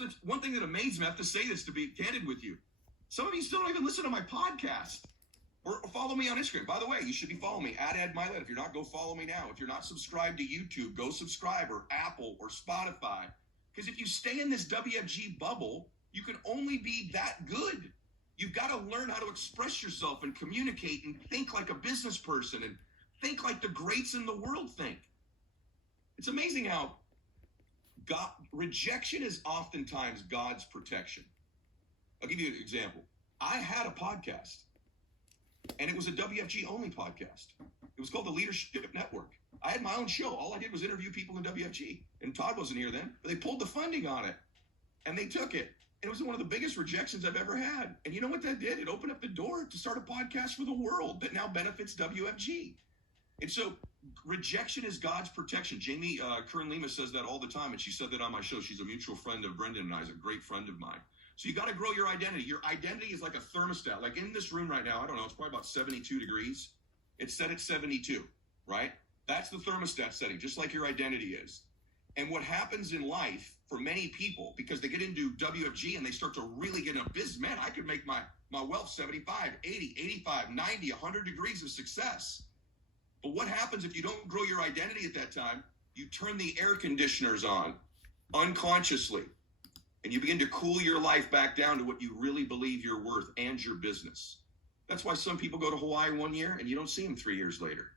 It's one thing that amazed me. I have to say this to be candid with you. Some of you still don't even listen to my podcast or follow me on Instagram. By the way, you should be following me at Ed Mylett. If you're not, go follow me now. If you're not subscribed to YouTube, go subscribe, or Apple or Spotify. Because if you stay in this WFG bubble, you can only be that good. You've got to learn how to express yourself and communicate and think like a business person and think like the greats in the world think. It's amazing how rejection is oftentimes God's protection. I'll give you an example. I had a podcast, and it was a WFG only podcast. It was called the Leadership Network. I had my own show. All I did was interview people in WFG, and Todd wasn't here then, but they pulled the funding on it, and they took it. And it was one of the biggest rejections I've ever had. And you know what that did? It opened up the door to start a podcast for the world that now benefits WFG. And so rejection is God's protection. Jamie Kern-Lima says that all the time, and she said that on my show. She's a mutual friend of Brendan and I. She's a great friend of mine. So you got to grow your identity. Your identity is like a thermostat. Like in this room right now, I don't know, it's probably about 72 degrees. It's set at 72, right? That's the thermostat setting, just like your identity is. And what happens in life for many people, because they get into WFG and they start to really get in a business, man, I could make my wealth 75, 80, 85, 90, 100 degrees of success. But what happens if you don't grow your identity at that time? You turn the air conditioners on unconsciously, and you begin to cool your life back down to what you really believe you're worth and your business. That's why some people go to Hawaii 1 year and you don't see them 3 years later.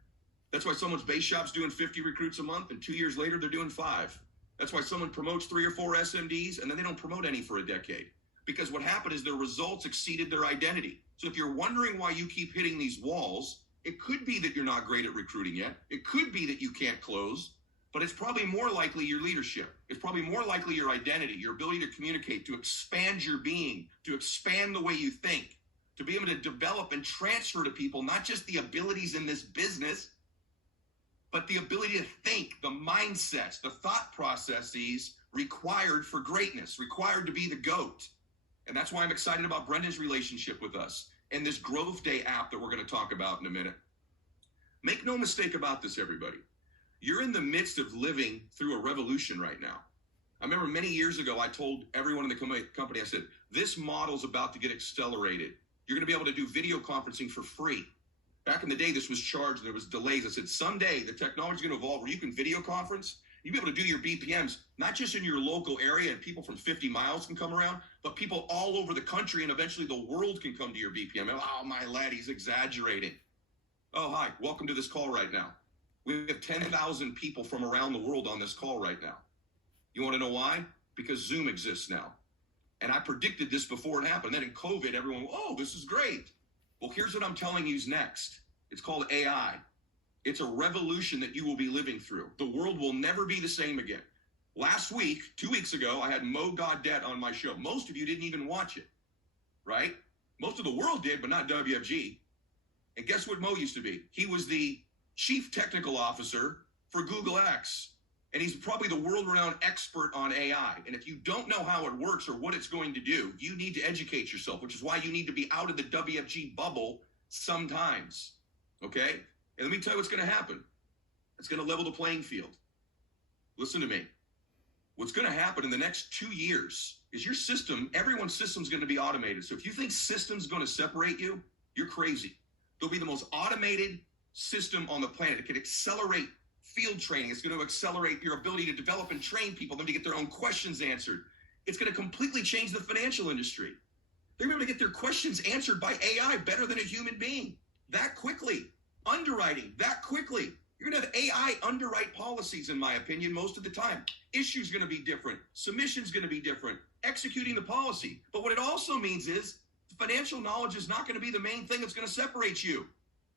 That's why someone's base shop's doing 50 recruits a month and 2 years later they're doing 5. That's why someone promotes 3 or 4 SMDs and then they don't promote any for a decade. Because what happened is their results exceeded their identity. So if you're wondering why you keep hitting these walls, it could be that you're not great at recruiting yet. It could be that you can't close, but it's probably more likely your leadership. It's probably more likely your identity, your ability to communicate, to expand your being, to expand the way you think, to be able to develop and transfer to people, not just the abilities in this business, but the ability to think, the mindsets, the thought processes required for greatness, required to be the GOAT. And that's why I'm excited about Brendan's relationship with us and this Growth Day app that we're going to talk about in a minute. Make no mistake about this, everybody. You're in the midst of living through a revolution right now. I remember many years ago, I told everyone in the company, I said, this model's about to get accelerated. You're going to be able to do video conferencing for free. Back in the day, this was charged. There was delays. I said, someday the technology is going to evolve where you can video conference. You'll be able to do your BPMs, not just in your local area and people from 50 miles can come around, but people all over the country and eventually the world can come to your BPM. Oh, my lad, he's exaggerating. Oh, hi, welcome to this call right now. We have 10,000 people from around the world on this call right now. You want to know why? Because Zoom exists now. And I predicted this before it happened. Then in COVID, everyone, oh, this is great. Well, here's what I'm telling you is next. It's called AI. It's a revolution that you will be living through. The world will never be the same again. Last week, 2 weeks ago, I had Mo Gaudet on my show. Most of you didn't even watch it, right? Most of the world did, but not WFG. And guess what Mo used to be? He was the chief technical officer for Google X. And he's probably the world-renowned expert on AI. And if you don't know how it works or what it's going to do, you need to educate yourself, which is why you need to be out of the WFG bubble sometimes, okay? And let me tell you what's going to happen. It's going to level the playing field. Listen to me. What's going to happen in the next 2 years is your system, everyone's system is going to be automated. So if you think system's going to separate you, you're crazy. There'll be the most automated system on the planet. It can accelerate field training. It's going to accelerate your ability to develop and train people, them to get their own questions answered. It's going to completely change the financial industry. They're going to get their questions answered by AI better than a human being. That quickly. Underwriting, that quickly. You're going to have AI underwrite policies, in my opinion, most of the time. Issue's going to be different. Submission's going to be different. Executing the policy. But what it also means is financial knowledge is not going to be the main thing that's going to separate you.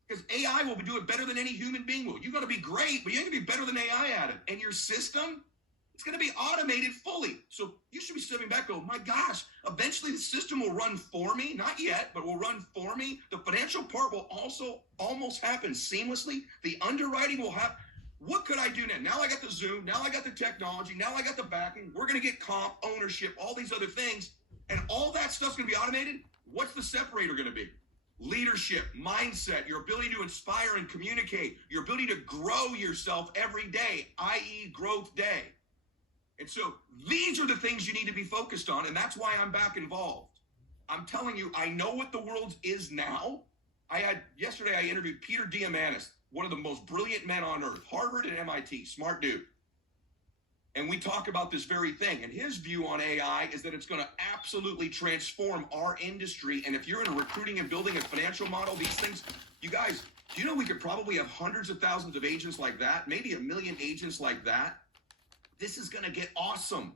Because AI will do it better than any human being will. You're going to be great, but you ain't going to be better than AI at it. And your system, it's going to be automated fully. So you should be stepping back and go, my gosh, eventually the system will run for me. Not yet, but will run for me. The financial part will also almost happen seamlessly. The underwriting will happen. What could I do now? Now I got the Zoom. Now I got the technology. Now I got the backing. We're going to get comp, ownership, all these other things. And all that stuff's going to be automated. What's the separator going to be? Leadership, mindset, your ability to inspire and communicate, your ability to grow yourself every day, i.e. growth day. And so these are the things you need to be focused on, and that's why I'm back involved. I'm telling you, I know what the world is now. Yesterday I interviewed Peter Diamandis, one of the most brilliant men on earth, Harvard and MIT, smart dude. And we talk about this very thing. And his view on AI is that it's going to absolutely transform our industry. And if you're in recruiting and building a financial model, these things, you guys, do you know we could probably have hundreds of thousands of agents like that, maybe 1 million agents like that? This is going to get awesome.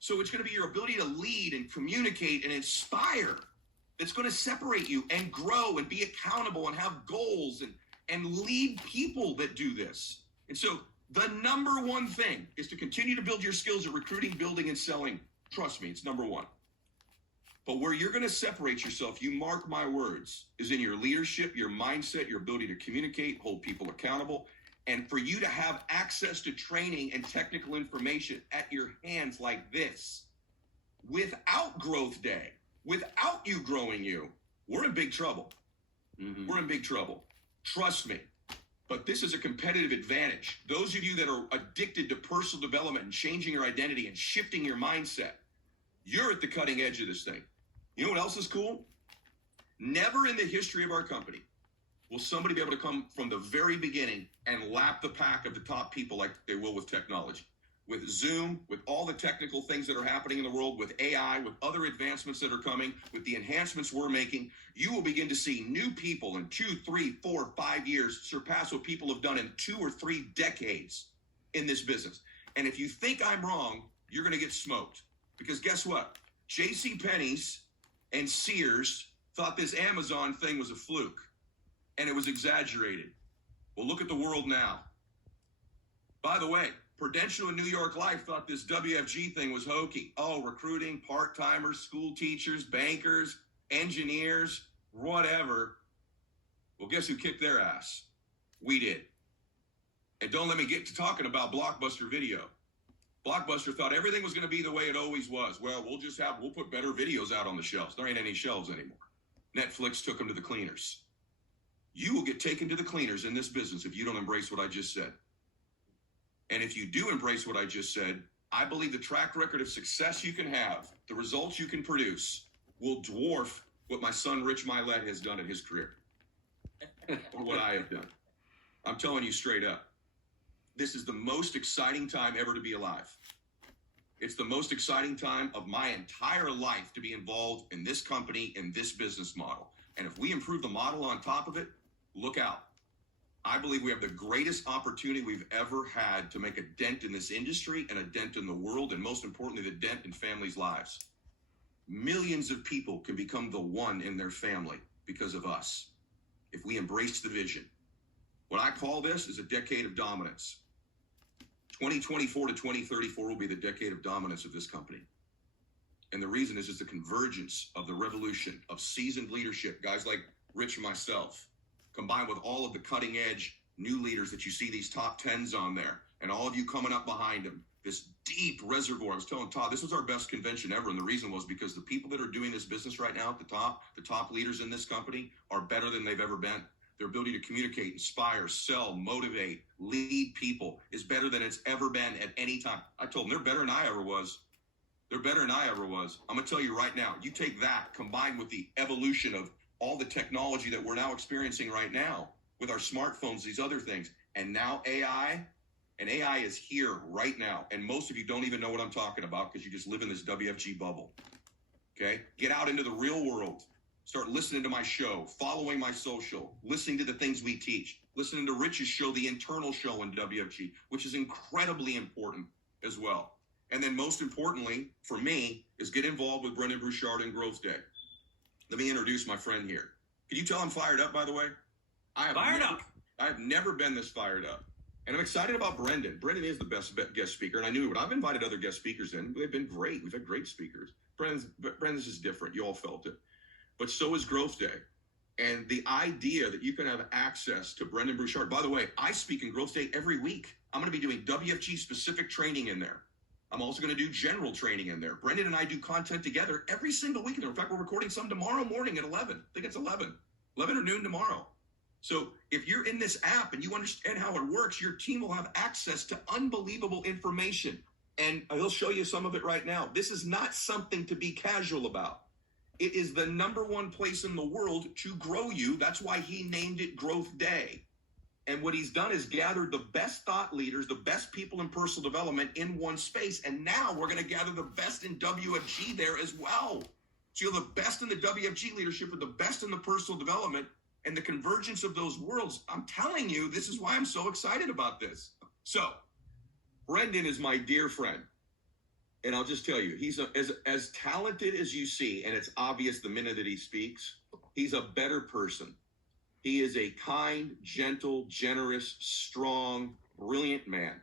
So it's going to be your ability to lead and communicate and inspire that's going to separate you and grow and be accountable and have goals and lead people that do this. And so the number one thing is to continue to build your skills at recruiting, building, and selling. Trust me, it's number one. But where you're going to separate yourself, you mark my words, is in your leadership, your mindset, your ability to communicate, hold people accountable, and for you to have access to training and technical information at your hands like this. Without growth day, without you growing you, we're in big trouble. Mm-hmm. We're in big trouble. Trust me. But this is a competitive advantage. Those of you that are addicted to personal development and changing your identity and shifting your mindset, you're at the cutting edge of this thing. You know what else is cool? Never in the history of our company will somebody be able to come from the very beginning and lap the pack of the top people like they will with technology. With Zoom, with all the technical things that are happening in the world, with AI, with other advancements that are coming, with the enhancements we're making, you will begin to see new people in 2, 3, 4, 5 years surpass what people have done in 2 or 3 decades in this business. And if you think I'm wrong, you're going to get smoked. Because guess what? JCPenney's and Sears thought this Amazon thing was a fluke and it was exaggerated. Well, look at the world now. By the way, Prudential and New York Life thought this WFG thing was hokey. Oh, recruiting, part-timers, school teachers, bankers, engineers, whatever. Well, guess who kicked their ass? We did. And don't let me get to talking about Blockbuster Video. Blockbuster thought everything was going to be the way it always was. Well, we'll put better videos out on the shelves. There ain't any shelves anymore. Netflix took them to the cleaners. You will get taken to the cleaners in this business if you don't embrace what I just said. And if you do embrace what I just said, I believe the track record of success you can have, the results you can produce, will dwarf what my son, Rich Mylett, has done in his career, or what I have done. I'm telling you straight up, this is the most exciting time ever to be alive. It's the most exciting time of my entire life to be involved in this company, in this business model. And if we improve the model on top of it, look out. I believe we have the greatest opportunity we've ever had to make a dent in this industry and a dent in the world, and most importantly, the dent in families' lives. Millions of people can become the one in their family because of us, if we embrace the vision. What I call this is a decade of dominance. 2024 to 2034 will be the decade of dominance of this company. And the reason is the convergence of the revolution of seasoned leadership, guys like Rich and myself, combined with all of the cutting edge new leaders that you see these top 10s on there, and all of you coming up behind them, this deep reservoir. I was telling Todd, this was our best convention ever. And the reason was because the people that are doing this business right now at the top leaders in this company are better than they've ever been. Their ability to communicate, inspire, sell, motivate, lead people is better than it's ever been at any time. I told them they're better than I ever was. They're better than I ever was. I'm going to tell you right now, you take that combined with the evolution of all the technology that we're now experiencing right now with our smartphones, these other things, and now AI, and AI is here right now. And most of you don't even know what I'm talking about because you just live in this WFG bubble. Okay? Get out into the real world. Start listening to my show, following my social, listening to the things we teach, listening to Rich's show, the internal show in WFG, which is incredibly important as well. And then most importantly, for me, is get involved with Brendan Bouchard and Growth Day. Let me introduce my friend here. Can you tell I'm fired up, by the way? I have never been this fired up. And I'm excited about Brendan. Brendan is the best guest speaker, and I knew it. But I've invited other guest speakers in. They've been great. We've had great speakers. Brendan's is different. You all felt it. But so is Growth Day. And the idea that you can have access to Brendan Bouchard. By the way, I speak in Growth Day every week. I'm going to be doing WFG-specific training in there. I'm also going to do general training in there. Brendan and I do content together every single week. In fact, we're recording some tomorrow morning at 11. I think it's 11 or noon tomorrow. So if you're in this app and you understand how it works, your team will have access to unbelievable information. And he'll show you some of it right now. This is not something to be casual about. It is the #1 place in the world to grow you. That's why he named it Growth Day. And what he's done is gathered the best thought leaders, the best people in personal development in one space. And now we're going to gather the best in WFG there as well. So you're the best in the WFG leadership with the best in the personal development and the convergence of those worlds. I'm telling you, this is why I'm so excited about this. So Brendan is my dear friend. And I'll just tell you, he's as talented as you see, and it's obvious the minute that he speaks, he's a better person. He is a kind, gentle, generous, strong, brilliant man.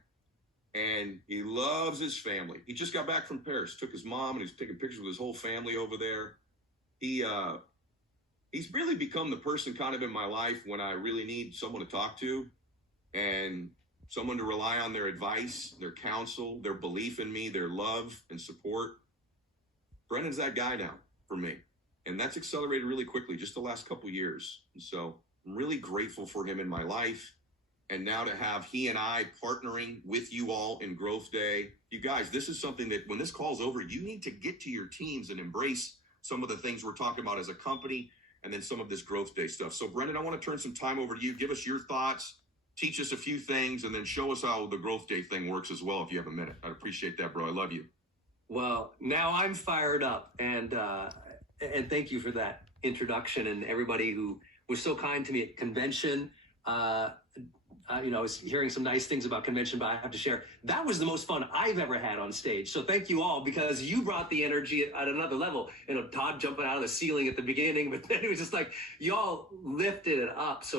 And he loves his family. He just got back from Paris, took his mom, and he's taking pictures with his whole family over there. He's really become the person kind of in my life when I really need someone to talk to and someone to rely on their advice, their counsel, their belief in me, their love and support. Brendan's that guy now for me. And that's accelerated really quickly just the last couple of years. And so I'm really grateful for him in my life. And now to have he and I partnering with you all in Growth Day. You guys, this is something that when this call's over, you need to get to your teams and embrace some of the things we're talking about as a company and then some of this Growth Day stuff. So Brendan, I want to turn some time over to you. Give us your thoughts. Teach us a few things, and then show us how the Growth Day thing works as well if you have a minute. I'd appreciate that, bro. I love you. Well, now I'm fired up, and thank you for that introduction, and everybody who was so kind to me at convention. I was hearing some nice things about convention, but I have to share, that was the most fun I've ever had on stage. So thank you all, because you brought the energy at another level. Todd jumping out of the ceiling at the beginning, but then it was just like, y'all lifted it up. So